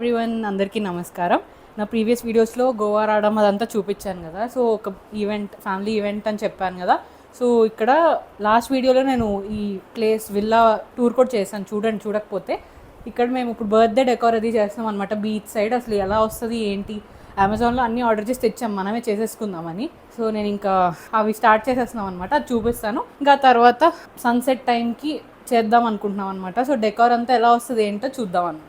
Everyone అందరికీ నమస్కారం. నా ప్రీవియస్ వీడియోస్లో గోవా రావడం అదంతా చూపించాను కదా. సో ఒక ఈవెంట్, ఫ్యామిలీ ఈవెంట్ అని చెప్పాను కదా. సో ఇక్కడ లాస్ట్ వీడియోలో నేను ఈ ప్లేస్ విల్లా టూర్ కూడా చేశాను, చూడండి చూడకపోతే. ఇక్కడ మేము ఇప్పుడు బర్త్డే డెకార్ అది చేస్తాం అనమాట, బీచ్ సైడ్. అసలు ఎలా వస్తుంది ఏంటి, అమెజాన్లో అన్నీ ఆర్డర్ చేసి తెచ్చాం, మనమే చేసేసుకుందామని. సో నేను ఇంకా అవి స్టార్ట్ చేసేస్తున్నాం అనమాట, అది చూపిస్తాను. ఇంకా తర్వాత సన్సెట్ టైంకి చేద్దాం అనుకుంటున్నాం అనమాట. సో డెకార్ అంతా ఎలా వస్తుంది ఏంటో చూద్దాం అన్నమాట.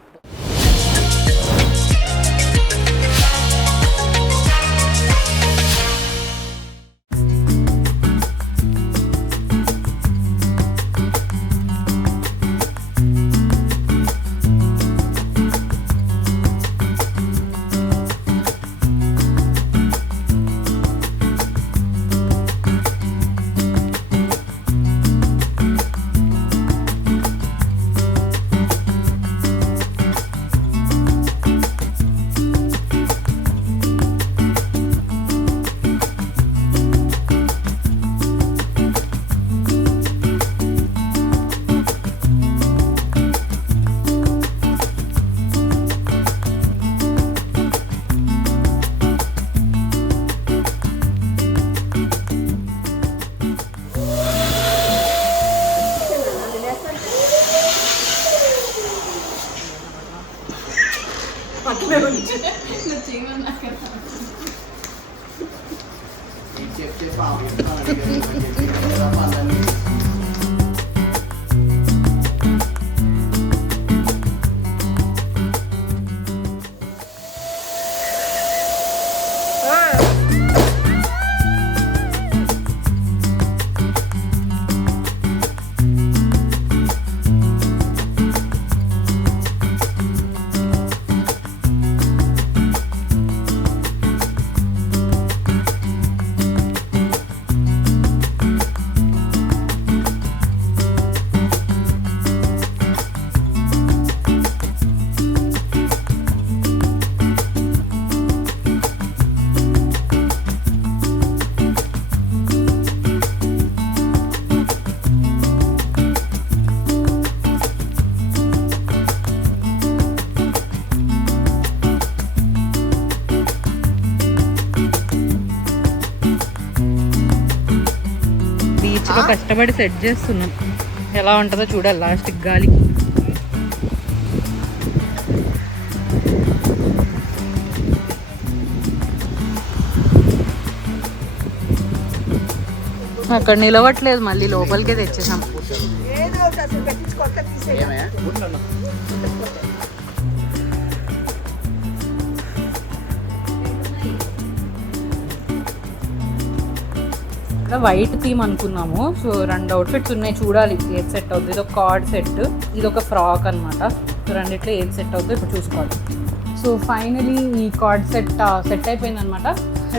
బీచ్లో కష్టపడి సెట్ చేస్తున్నాం, ఎలా ఉంటుందో చూడాలి లాస్ట్కి గాలి. అక్కడ నిలవట్లేదు, మళ్ళీ లోపలికే తెచ్చేసాం. వైట్ థీమ్ అనుకున్నాము. సో 2 అవుట్ఫిట్స్ ఉన్నాయి, చూడాలి ఏది సెట్ అవుతుంది. ఇది ఒక కార్డ్ సెట్, ఇది ఒక ఫ్రాక్ అనమాట. సో రెండిట్లో ఏది సెట్ అవుతుందో ఇప్పుడు చూసుకోవాలి. సో ఫైనలీ ఈ కార్డ్ సెట్ అయిపోయింది అనమాట,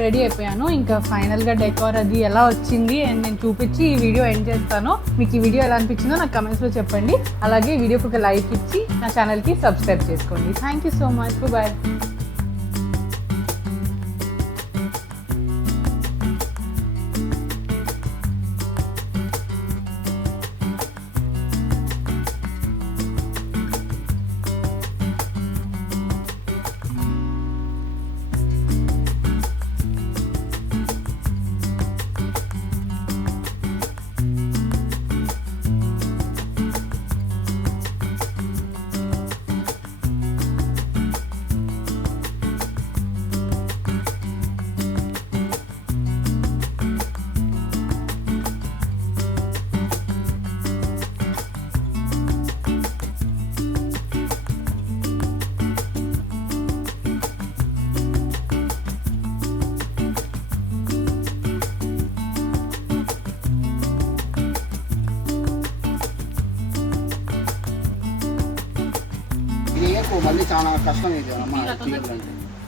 రెడీ అయిపోయాను. ఇంకా ఫైనల్గా డెకార్ అది ఎలా వచ్చింది అని నేను చూపించి ఈ వీడియో ఎండ్ చేస్తాను. మీకు ఈ వీడియో ఎలా అనిపించిందో నాకు కమెంట్స్లో చెప్పండి. అలాగే ఈ వీడియోకి ఒక లైక్ ఇచ్చి నా ఛానల్కి సబ్స్క్రైబ్ చేసుకోండి. Thank you so much, bye. మళ్ళీ చాలా కష్టం ఇది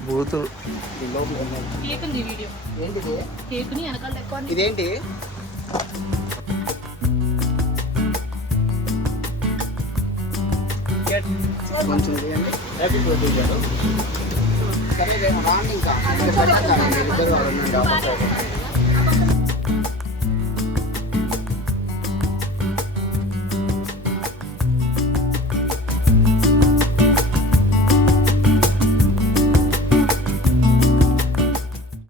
బూతు. ఇదేంటి కొంచెం సరే రాండి, ఇంకా